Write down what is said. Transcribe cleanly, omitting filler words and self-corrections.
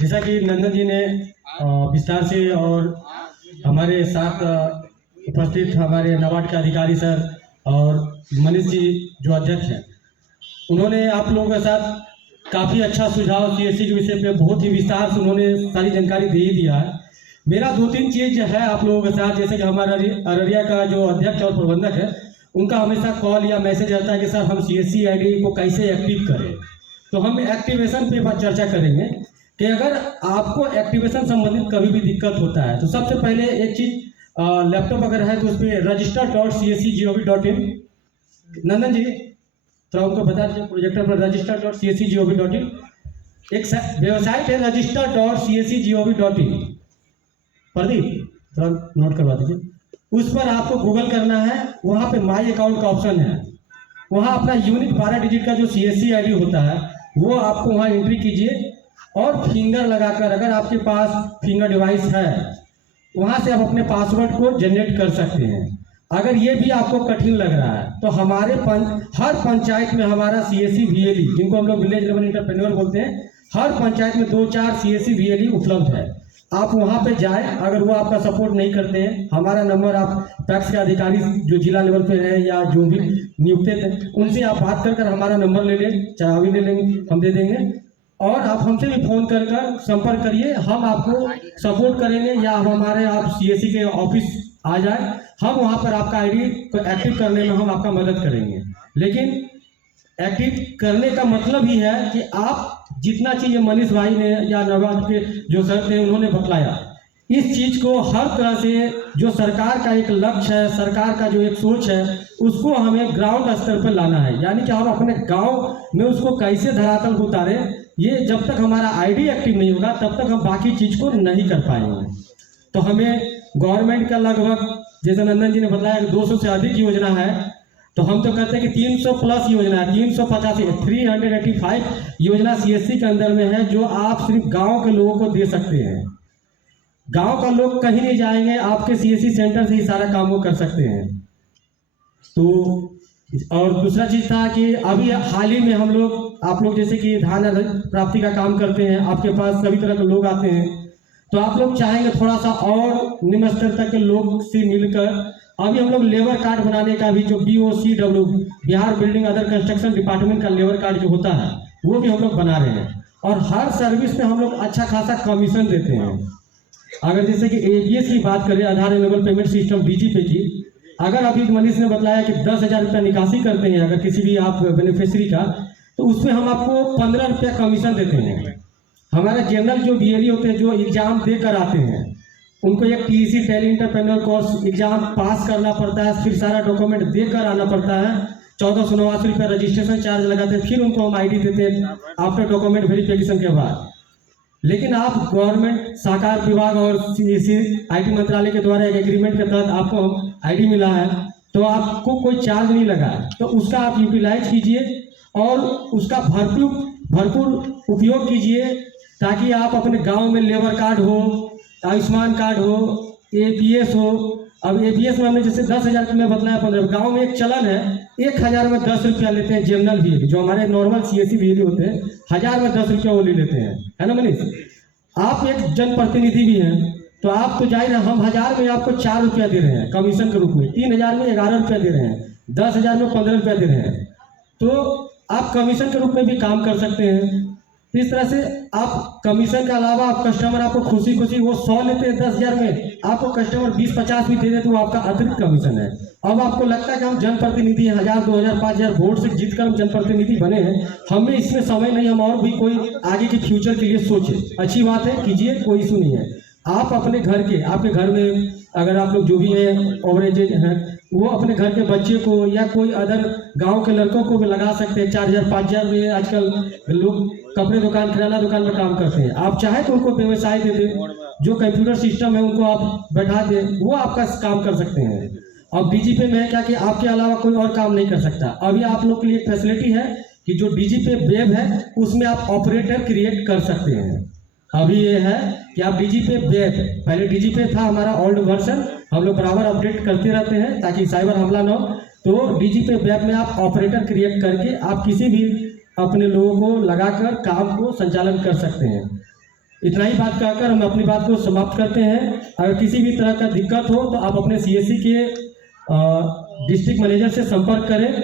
जैसा कि नंदन जी ने विस्तार से और हमारे साथ उपस्थित हमारे नाबार्ड के अधिकारी सर और मनीष जी जो अध्यक्ष हैं, उन्होंने आप लोगों के साथ काफ़ी अच्छा सुझाव सीएससी के विषय पे बहुत ही विस्तार से उन्होंने सारी जानकारी दे ही दिया है। मेरा 2-3 चीज़ है आप लोगों के साथ, जैसे कि हमारा अररिया का जो अध्यक्ष और प्रबंधक है, उनका हमेशा कॉल या मैसेज आता है कि सर हम सीएससी आईडी को कैसे एक्टिव करें। तो हम एक्टिवेशन पे बात चर्चा करेंगे कि अगर आपको एक्टिवेशन संबंधित कभी भी दिक्कत होता है तो सबसे पहले एक चीज़, लैपटॉप अगर है तो उस पर register.csc.gov.in, नंदन जी थोड़ा उनको बता दीजिए प्रोजेक्टर पर register.csc.gov.in एक वेबसाइट है register.csc.gov.in, प्रदीप थोड़ा नोट करवा दीजिए। उस पर आपको गूगल करना है, वहाँ पे माई अकाउंट का ऑप्शन है, वहाँ अपना यूनिक 12 डिजिट का जो सीएससी आईडी होता है वो आपको वहाँ एंट्री कीजिए और फिंगर लगाकर, अगर आपके पास फिंगर डिवाइस है, वहाँ से आप अपने पासवर्ड को जनरेट कर सकते हैं। अगर ये भी आपको कठिन लग रहा है तो हमारे हर पंचायत में हमारा सीएससी वीएलई, जिनको हम लोग विलेज लेवल एंटरप्रेन्योर बोलते हैं, हर पंचायत में 2-4 सीएससी वीएलई उपलब्ध है। आप वहाँ पे जाएं, अगर वो आपका सपोर्ट नहीं करते हैं, हमारा नंबर आप पैक्स के अधिकारी जो जिला लेवल पे है या जो भी नियुक्त हैं उनसे आप बात कर हमारा नंबर ले लें, चाहे अभी ले लेंगे, हम दे देंगे, और आप हमसे भी फ़ोन कर संपर्क करिए, हम आपको सपोर्ट करेंगे। या हमारे आप सीएससी के ऑफिस आ जाए, हम वहाँ पर आपका आईडी को एक्टिव करने में हम आपका मदद करेंगे। लेकिन एक्टिव करने का मतलब ही है कि आप जितना चीज़ मनीष भाई ने या नाबार्ड के जो सर थे उन्होंने बतलाया, इस चीज़ को हर तरह से जो सरकार का एक लक्ष्य है, सरकार का जो एक सोच है, उसको हमें ग्राउंड स्तर पर लाना है। यानी कि हम अपने गांव में उसको कैसे धरातल को उतारें, ये जब तक हमारा आईडी एक्टिव नहीं होगा तब तक हम बाकी चीज़ को नहीं कर पाएंगे। तो हमें गवर्नमेंट का लगभग, जैसे नंदन जी ने बताया, 200 से अधिक योजना है, तो हम तो कहते हैं कि 300 प्लस योजना है, 385 योजना सीएससी के अंदर में है, जो आप सिर्फ गांव के लोगों को दे सकते हैं। गांव का लोग कहीं नहीं जाएंगे, आपके सीएससी सेंटर से ही सारा काम वो कर सकते हैं। तो और दूसरा चीज़ था कि अभी हाल ही में हम लोग, आप लोग जैसे कि धान प्राप्ति का काम करते हैं, आपके पास सभी तरह के लोग आते हैं, तो आप लोग चाहेंगे थोड़ा सा और निम्न स्तर तक के लोग से मिलकर अभी हम लोग लेबर कार्ड बनाने का भी, जो BOCW Bihar building other construction department का लेबर कार्ड जो होता है वो भी हम लोग बना रहे हैं। और हर सर्विस में हम लोग अच्छा खासा कमीशन देते हैं। अगर जैसे कि APS की बात करें, आधार एनेबल पेमेंट सिस्टम DGP की, अगर अभी मनीष ने बताया कि 10,000 रुपया निकासी करते हैं अगर किसी भी आप बेनिफिशियरी का, तो उसमें हम आपको 15 रुपया कमीशन देते हैं। हमारा जनरल जो BLE होते हैं, जो एग्जाम देकर आते हैं, उनको एक TEC tele entrepreneur course exam pass करना पड़ता है, फिर सारा डॉक्यूमेंट देकर आना पड़ता है, 1489 रुपये रजिस्ट्रेशन चार्ज लगाते हैं, फिर उनको हम आईडी देते हैं आफ्टर डॉक्यूमेंट वेरिफिकेशन के बाद। लेकिन आप गवर्नमेंट सहकार विभाग और IT मंत्रालय के द्वारा एक एग्रीमेंट के तहत आपको आईडी मिला है, तो आपको कोई चार्ज नहीं लगा, तो उसका आप यूटिलाइज कीजिए और उसका भरपूर उपयोग कीजिए, ताकि आप अपने गांव में लेबर कार्ड हो, आयुष्मान कार्ड हो, APS हो। अब APS में हमने जैसे 10,000 में बतलाया 15, गाँव में एक चलन है 1000 में 10 रुपया लेते हैं जनरल VLE, जो हमारे नॉर्मल CSC VLE होते हैं 1000 में 10 रुपया वो ले लेते हैं, है ना मनीष? आप एक जनप्रतिनिधि भी हैं, तो आप तो जाहिर है, हम 1000 में आपको 4 रुपया दे रहे हैं कमीशन के रूप में, 3000 में 11 रुपया दे रहे हैं, 10,000 में 15 रुपया दे रहे हैं, तो आप कमीशन के रूप में भी काम कर सकते हैं। इस तरह से आप कमीशन के अलावा आप कस्टमर आपको खुशी वो 100 लेते हैं 10,000 में, आपको कस्टमर 20-50 भी दे दे तो वो आपका अतिरिक्त कमीशन है। अब आपको लगता है कि हम जनप्रतिनिधि 1000, 2000, 5000 वोट से जीतकर हम जनप्रतिनिधि बने हैं, हमें इसमें समय नहीं, हम और भी कोई आगे के फ्यूचर के लिए सोचें, अच्छी बात है, कीजिए, कोई इशू नहीं है। आप अपने घर के, आपके घर में अगर आप लोग जो भी हैं ओवरेज हैं, वो अपने घर के बच्चे को या कोई अदर गांव के लड़कों को भी लगा सकते हैं। 4000-5000 में आजकल लोग कपड़े दुकान, किराना दुकान में काम करते हैं, आप चाहे तो उनको व्यवसाय दे दें, जो कंप्यूटर सिस्टम है उनको आप बैठा दें, वो आपका काम कर सकते हैं। अब DGP में है क्या कि आपके अलावा कोई और काम नहीं कर सकता। अभी आप लोग के लिए फैसिलिटी है कि जो DGP वेब है उसमें आप ऑपरेटर क्रिएट कर सकते हैं। अभी ये है कि आप DGP वेब, पहले DGP था हमारा ओल्ड वर्जन, हम लोग बराबर अपडेट करते रहते हैं ताकि साइबर हमला ना हो। तो DGP वेब में आप ऑपरेटर क्रिएट करके आप किसी भी अपने लोगों को लगाकर काम को संचालन कर सकते हैं। इतना ही बात कहकर हम अपनी बात को समाप्त करते हैं। अगर किसी भी तरह का दिक्कत हो तो आप अपने CSC के डिस्ट्रिक्ट मैनेजर से संपर्क करें।